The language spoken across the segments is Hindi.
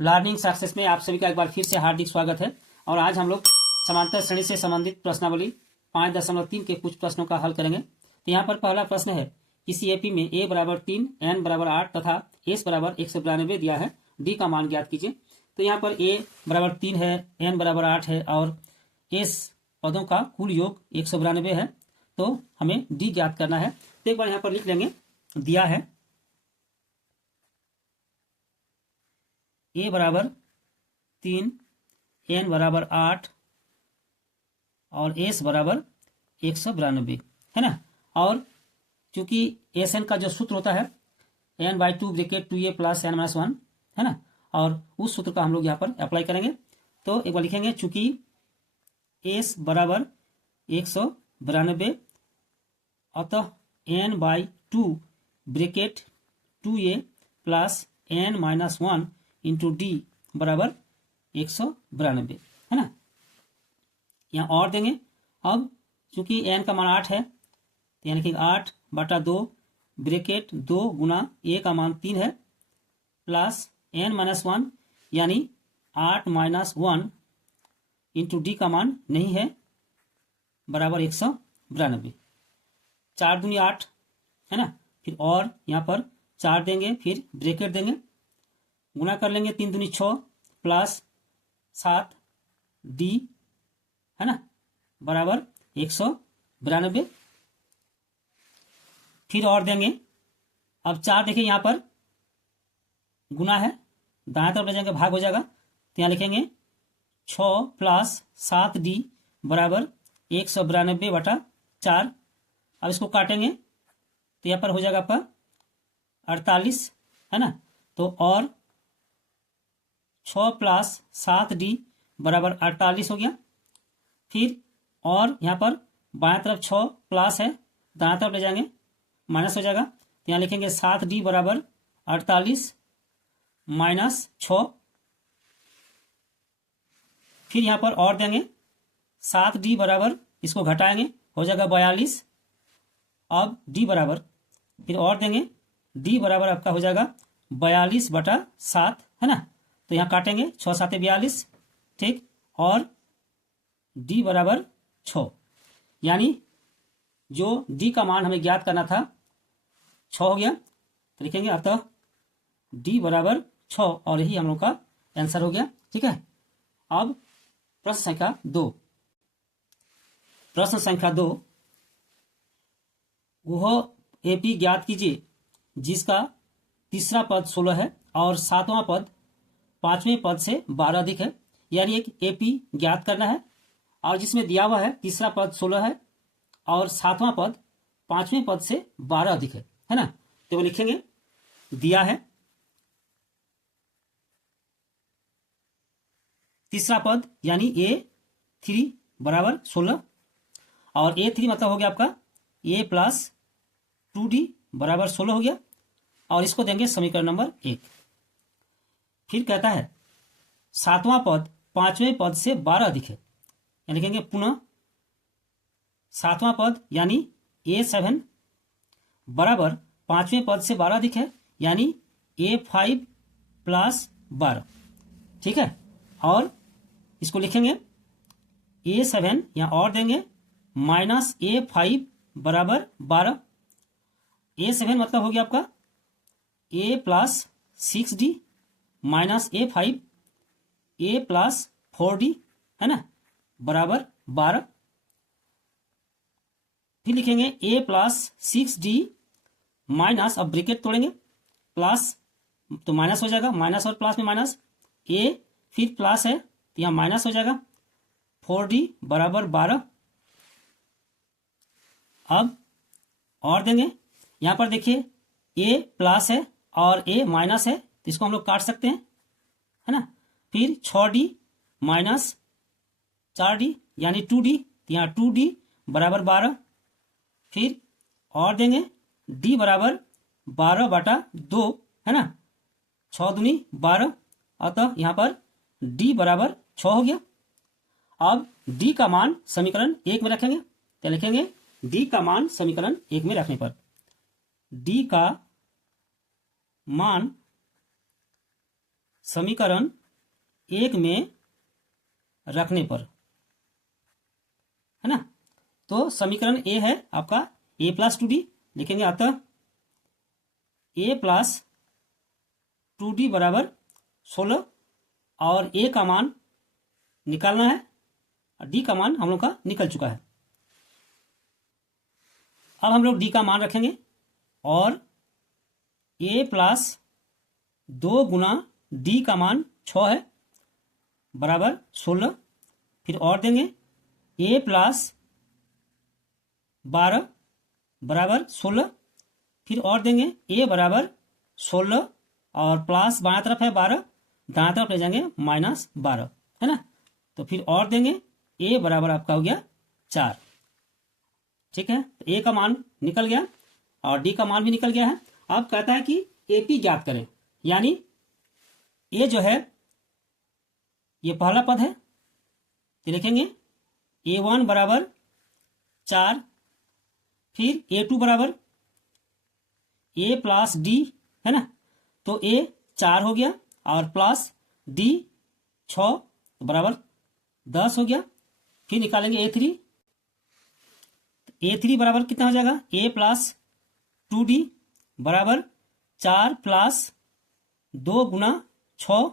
लर्निंग सक्सेस में आप सभी का एक बार फिर से हार्दिक स्वागत है। और आज हम लोग समांतर श्रेणी से संबंधित प्रश्नावली 5.3 के कुछ प्रश्नों का हल करेंगे। तो यहाँ पर पहला प्रश्न है, किसी एपी में a बराबर 3, n बराबर 8 तथा s बराबर 192 दिया है, d का मान ज्ञात कीजिए। तो यहाँ पर a बराबर 3 है, n बराबर 8 है और s पदों का कुल योग 192 है। तो हमें d ज्ञात करना है। तो एक बार यहाँ पर लिख लेंगे, दिया है a बराबर 3, n बराबर 8 और s बराबर 192 है ना। और चूंकि एस एन का जो सूत्र होता है n/2 bracket 2a plus n-1 है ना, और उस सूत्र का हम लोग यहाँ पर अप्लाई करेंगे। तो एक बार लिखेंगे, चूंकि s बराबर 192 अतः n/2 bracket 2a plus n-1 into D बराबर 192 है ना। यहाँ और देंगे। अब चूंकि n का मान 8 है तो यानी कि 8/2 ब्रैकेट 2 गुना a का मान 3 है प्लस n-1 यानी 8-1 इंटू डी का मान नहीं है बराबर 192। 4 दूनी 8 है ना। फिर और यहाँ पर 4 देंगे, फिर ब्रैकेट देंगे, गुना कर लेंगे, 3 दूनी 6 प्लस 7 डी है ना बराबर 192। फिर और देंगे। अब 4 देखिए यहाँ पर गुना है, दाएं तरफ ले जाएंगे भाग हो जाएगा। तो यहाँ लिखेंगे 6 प्लस 7 डी बराबर 192/4। अब इसको काटेंगे तो यहाँ पर हो जाएगा आपका 48 है ना। तो और 6 प्लस 7 डी बराबर 48 हो गया। फिर और यहाँ पर बाएं तरफ 6 प्लस है, दाएं तरफ ले जाएंगे माइनस हो जाएगा। तो यहाँ लिखेंगे 7d बराबर 48 माइनस 6। फिर यहाँ पर और देंगे 7d बराबर, इसको घटाएंगे हो जाएगा 42। अब d बराबर, फिर और देंगे d बराबर आपका हो जाएगा 42/7 है ना। तो यहाँ काटेंगे 6 7 42 ठीक, और d बराबर 6 यानी जो d का मान हमें ज्ञात करना था 6 हो गया। तो लिखेंगे अतः d बराबर 6 और यही हम लोग का आंसर हो गया। ठीक है। अब प्रश्न संख्या 2। प्रश्न संख्या 2, वह एपी ज्ञात कीजिए जिसका तीसरा पद 16 है और सातवां पद 5वें पद से 12 अधिक है। यानी एक एपी ज्ञात करना है और जिसमें दिया हुआ है तीसरा पद 16 है और सातवां पद 5वें पद से 12 अधिक है ना। तो वो लिखेंगे, दिया है तीसरा पद यानी a3 बराबर 16 और a3 मतलब हो गया आपका a प्लस 2d बराबर 16 हो गया। और इसको देंगे समीकरण नंबर 1। फिर कहता है सातवां पद 5वें पद से 12 अधिक है। यानी लिखेंगे पुनः सातवां पद यानी a7 बराबर 5वें पद से 12 अधिक है, यानी a5 प्लस 12। ठीक है। और इसको लिखेंगे a7 यहाँ और देंगे माइनस a5 बराबर 12। a7 मतलब हो गया आपका a plus 6d minus a5 a plus 4d है ना बराबर 12। फिर लिखेंगे a प्लस 6d माइनस, अब ब्रैकेट तोड़ेंगे, प्लस तो माइनस हो जाएगा, माइनस और प्लस में माइनस, a फिर प्लस है तो यहाँ माइनस हो जाएगा, 4d बराबर 12। अब और देंगे, यहाँ पर देखिए a प्लस है और a माइनस है तो इसको हम लोग काट सकते हैं है ना। फिर 6d माइनस 4d यानी 2d, तो यहाँ 2d बराबर 12। फिर और देंगे d बराबर 12/2 है ना, 6 दूनी 12, अतः यहाँ पर d बराबर 6 हो गया। अब d का मान समीकरण 1 में रखेंगे। तो लिखेंगे d का मान समीकरण 1 में रखने पर d का मान समीकरण 1 में रखने पर, है ना। तो समीकरण ए है आपका a प्लस 2d, लिखेंगे अतः a प्लस 2d बराबर 16, और a का मान निकालना है और d का मान हम लोग का निकल चुका है। अब हम लोग d का मान रखेंगे और a प्लस 2 गुना d का मान 6 है बराबर 16, फिर और देंगे a प्लस 12 बराबर 16, फिर और देंगे a बराबर 16 और प्लस बाएं तरफ है 12, दाएं तरफ ले जाएंगे -12, है ना। तो फिर और देंगे a बराबर आपका हो गया 4। ठीक है, तो a का मान निकल गया और d का मान भी निकल गया है। अब कहता है कि AP ज्ञात करें, यानी a जो है ये पहला पद है, तो लिखेंगे a1 बराबर 4, फिर a2 बराबर a प्लस d, है ना। तो a 4 हो गया और प्लस d 6 बराबर 10 हो गया। फिर निकालेंगे a3, a3 बराबर कितना हो जाएगा, a प्लस 2d बराबर 4 प्लस 2 गुना 6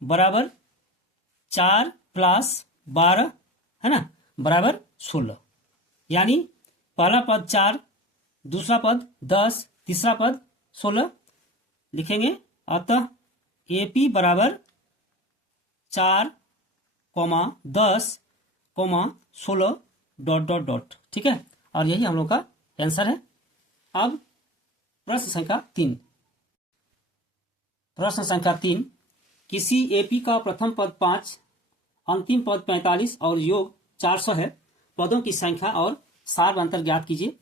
बराबर 4 प्लस 12, है ना, बराबर 16। यानी पहला पद 4, दूसरा पद 10, तीसरा पद 16, लिखेंगे अतः AP बराबर 4, 10, 16 ... ठीक है, और यही हम लोग का आंसर है। अब प्रश्न संख्या 3। प्रश्न संख्या 3, किसी AP का प्रथम पद 5, अंतिम पद 45 और योग 400 है, पदों की संख्या और सार अंतर ज्ञात कीजिए।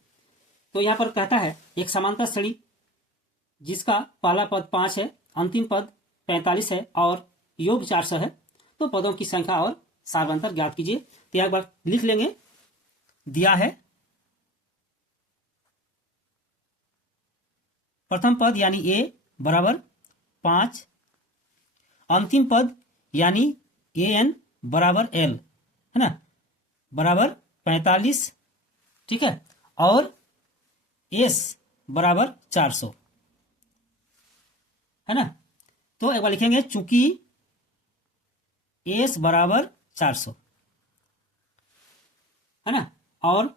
तो यहाँ पर कहता है एक समांतर श्रेणी जिसका पहला पद 5 है, अंतिम पद 45 है और योग 400 है, तो पदों की संख्या और सार अंतर ज्ञात कीजिए। तो एक बार लिख लेंगे, दिया है प्रथम पद यानी a बराबर 5, अंतिम पद यानी an बराबर l, है ना, बराबर 45, ठीक है, और s बराबर 400, है ना। तो एक बार लिखेंगे चूंकि s बराबर 400, है ना, और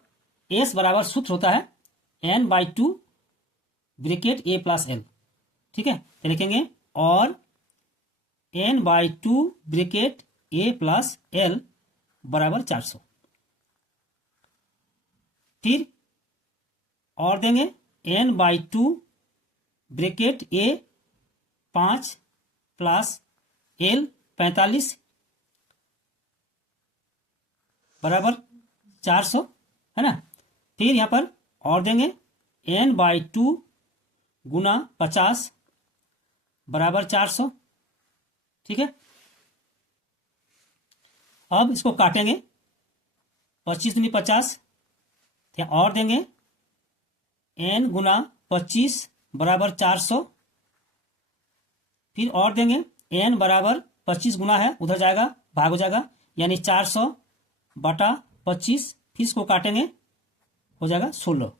s बराबर सूत्र होता है n/2 bracket a plus l, ठीक है। तो लिखेंगे और n/2 bracket a plus l बराबर 400, फिर और देंगे n/2 bracket a 5 plus l 45 बराबर 400, है ना। फिर यहां पर और देंगे n/2 गुना 50 बराबर 400, ठीक है। अब इसको काटेंगे, 25 दूनी 50, और देंगे n गुना 25 बराबर 400, फिर और देंगे n बराबर 25 गुना है, उधर जाएगा भाग हो जाएगा, यानी 400 बटा 25, फिर इसको काटेंगे, हो जाएगा 16।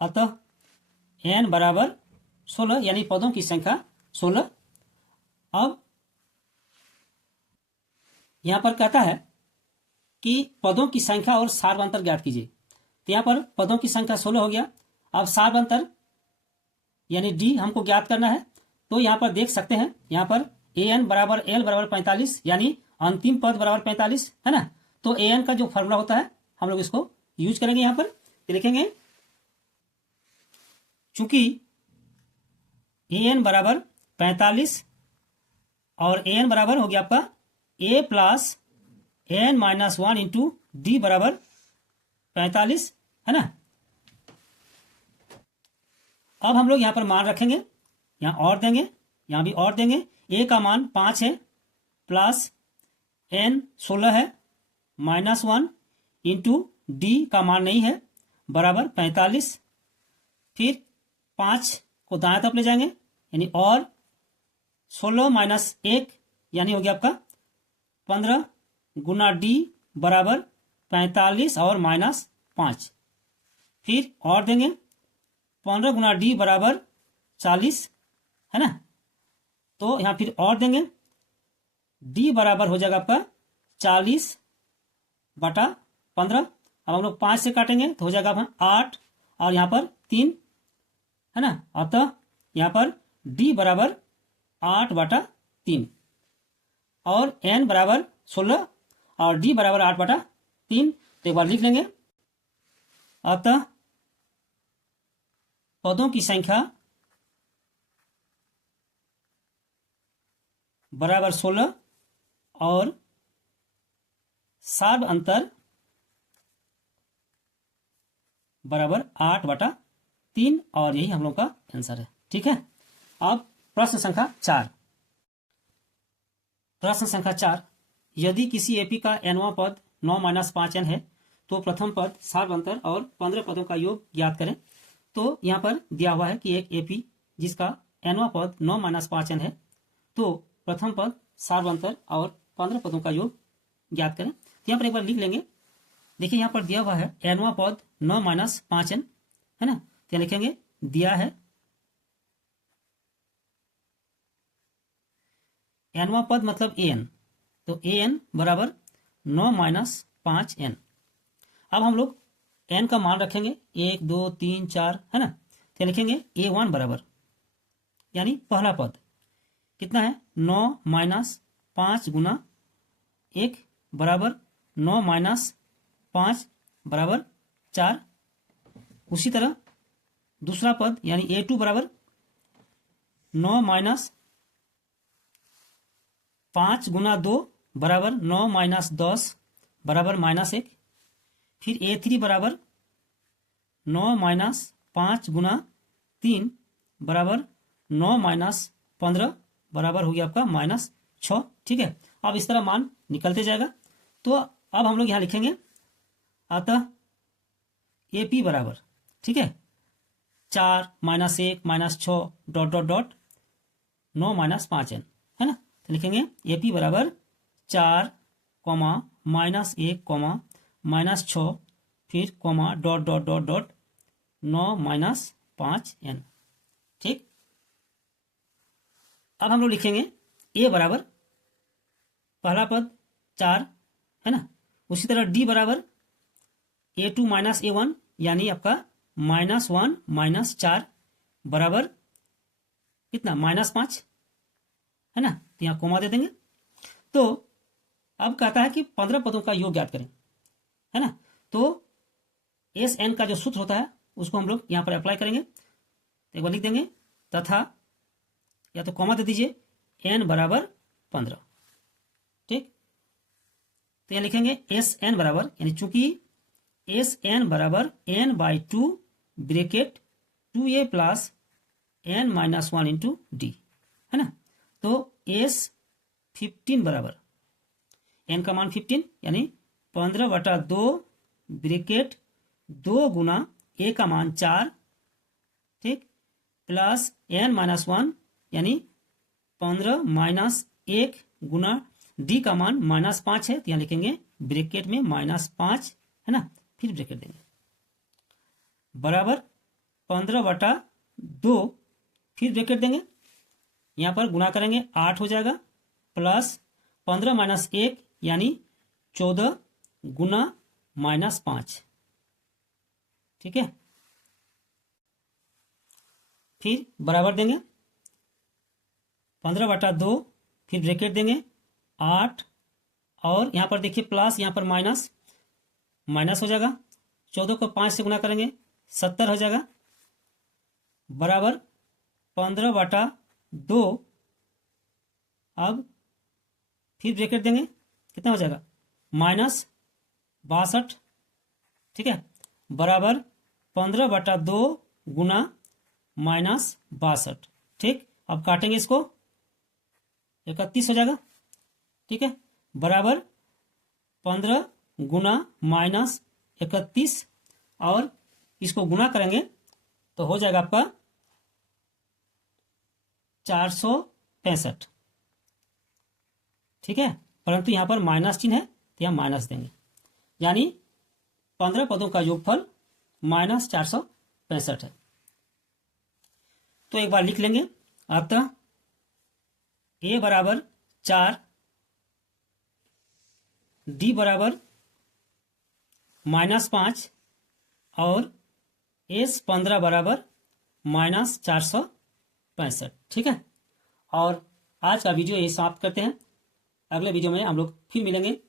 अतः n बराबर 16, यानी पदों की संख्या 16। अब यहां पर कहता है कि पदों की संख्या और सार्वंतर ज्ञात कीजिए। तो यहां पर पदों की संख्या 16 हो गया। अब सार्वंतर यानी d हमको ज्ञात करना है। तो यहां पर देख सकते हैं, यहां पर an बराबर l बराबर 45, यानी अंतिम पद बराबर 45, है ना। तो an का जो फॉर्मूला होता है हम लोग इसको यूज करेंगे। यहां पर लिखेंगे चूंकि an बराबर 45 और an बराबर हो गया आपका a plus n-1 into d बराबर 45, है ना। अब हम लोग यहां पर मान रखेंगे, यहां और देंगे, यहां भी और देंगे। a का मान 5 है, प्लस n 16 है, -1 इंटू d का मान नहीं है बराबर 45। फिर 5 को दाएं तरफ ले जाएंगे, यानी और 16 माइनस 1 यानी हो गया आपका 15 गुना डी बराबर 45 और माइनस 5। फिर और देंगे 15 गुना डी बराबर 40, है ना। तो यहाँ फिर और देंगे, डी बराबर हो जाएगा आपका 40/15। अब हम लोग 5 से काटेंगे तो हो जाएगा आपका 8 और यहाँ पर 3, है ना। अतः यहाँ पर डी बराबर 8/3 और एन बराबर 16 और डी बराबर 8/3। तो एक बार लिख लेंगे। अतः पदों की संख्या बराबर 16 और सार्व अंतर बराबर 8/3 और यही हम लोग का आंसर है। ठीक है। अब प्रश्न संख्या 4। प्रश्न संख्या 4, यदि किसी एपी का nवां पद 9-5n है तो प्रथम पद, सार्व अंतर और 15 पदों का योग ज्ञात करें। तो यहाँ पर दिया हुआ है कि एक एपी जिसका nवां पद 9-5n है, तो प्रथम पद, सार्व अंतर और 15 पदों का योग ज्ञात करें। तो यहाँ पर एक बार लिख लेंगे। देखिए यहाँ पर दिया हुआ है nवां पद 9-5n, है ना। तो लिखेंगे दिया है nवां पद मतलब an, तो an बराबर 9-5n। अब हम लोग n का मान रखेंगे 1 2 3 4, है ना। तो लिखेंगे a1 बराबर, यानी पहला पद कितना है 9-5 गुना 1 बराबर 9-5 बराबर 4। उसी तरह दूसरा पद यानी a2 बराबर 9-5 गुना 2 बराबर 9-10 बराबर -1। फिर a3 बराबर 9-5 गुना 3 बराबर 9-15 बराबर हो गया आपका -6। ठीक है। अब इस तरह मान निकलते जाएगा। तो अब हम लोग यहाँ लिखेंगे, अतः AP बराबर, ठीक है, 4 -1 -6 ... 9-5n, है ना। तो लिखेंगे AP बराबर 4, -1, -6 फिर ... 9-5n। ठीक। अब हम लोग लिखेंगे A बराबर पहला पद 4, है ना। उसी तरह D बराबर A2 -A1 यानी आपका -1 -4 बराबर कितना -5, है ना। तो यहाँ कोमा दे देंगे। तो अब कहता है कि 15 पदों का योग ज्ञात करें, है ना। तो SN का जो सूत्र होता है उसको हम लोग यहाँ पर अप्लाई करेंगे। एक बार लिख देंगे, तथा या तो कॉमा दे दीजिए n बराबर 15। ठीक। तो यहाँ लिखेंगे SN बराबर, यानी चूंकि SN बराबर n/2 bracket 2a plus n -1 into D, है ना। तो S15 बराबर n का मान 15 यानी 15/2 ब्रैकेट 2 गुना a का मान 4, ठीक, प्लस n -1 यानी 15 - 1 गुना d का मान -5 है। तो यहाँ लिखेंगे ब्रैकेट में -5, है ना। फिर ब्रैकेट देंगे बराबर 15/2, फिर ब्रैकेट देंगे, यहाँ पर गुना करेंगे 8 हो जाएगा, प्लस 15 - 1 यानी 14 गुना -5। ठीक है। फिर बराबर देंगे 15/2, फिर ब्रैकेट देंगे 8 और यहाँ पर देखिए प्लस, यहाँ पर माइनस हो जाएगा। 14 को 5 से गुना करेंगे 70 हो जाएगा, बराबर 15/2। अब फिर ब्रैकेट देंगे, कितना हो जाएगा -62। ठीक है, बराबर 15/2 गुना -62। ठीक। अब काटेंगे इसको, 31 हो जाएगा। ठीक है, बराबर 15 गुना -31 और इसको गुना करेंगे तो हो जाएगा आपका 435 65। ठीक है, परंतु यहाँ पर माइनस चिन्ह है तो यहाँ माइनस देंगे, यानी 15 पदों का योगफल -465 है। तो एक बार लिख लेंगे, अतः a बराबर 4, d बराबर -5 और s 15 बराबर -465। ठीक है, और आज का वीडियो यही समाप्त करते हैं। अगले वीडियो में हम लोग फिर मिलेंगे।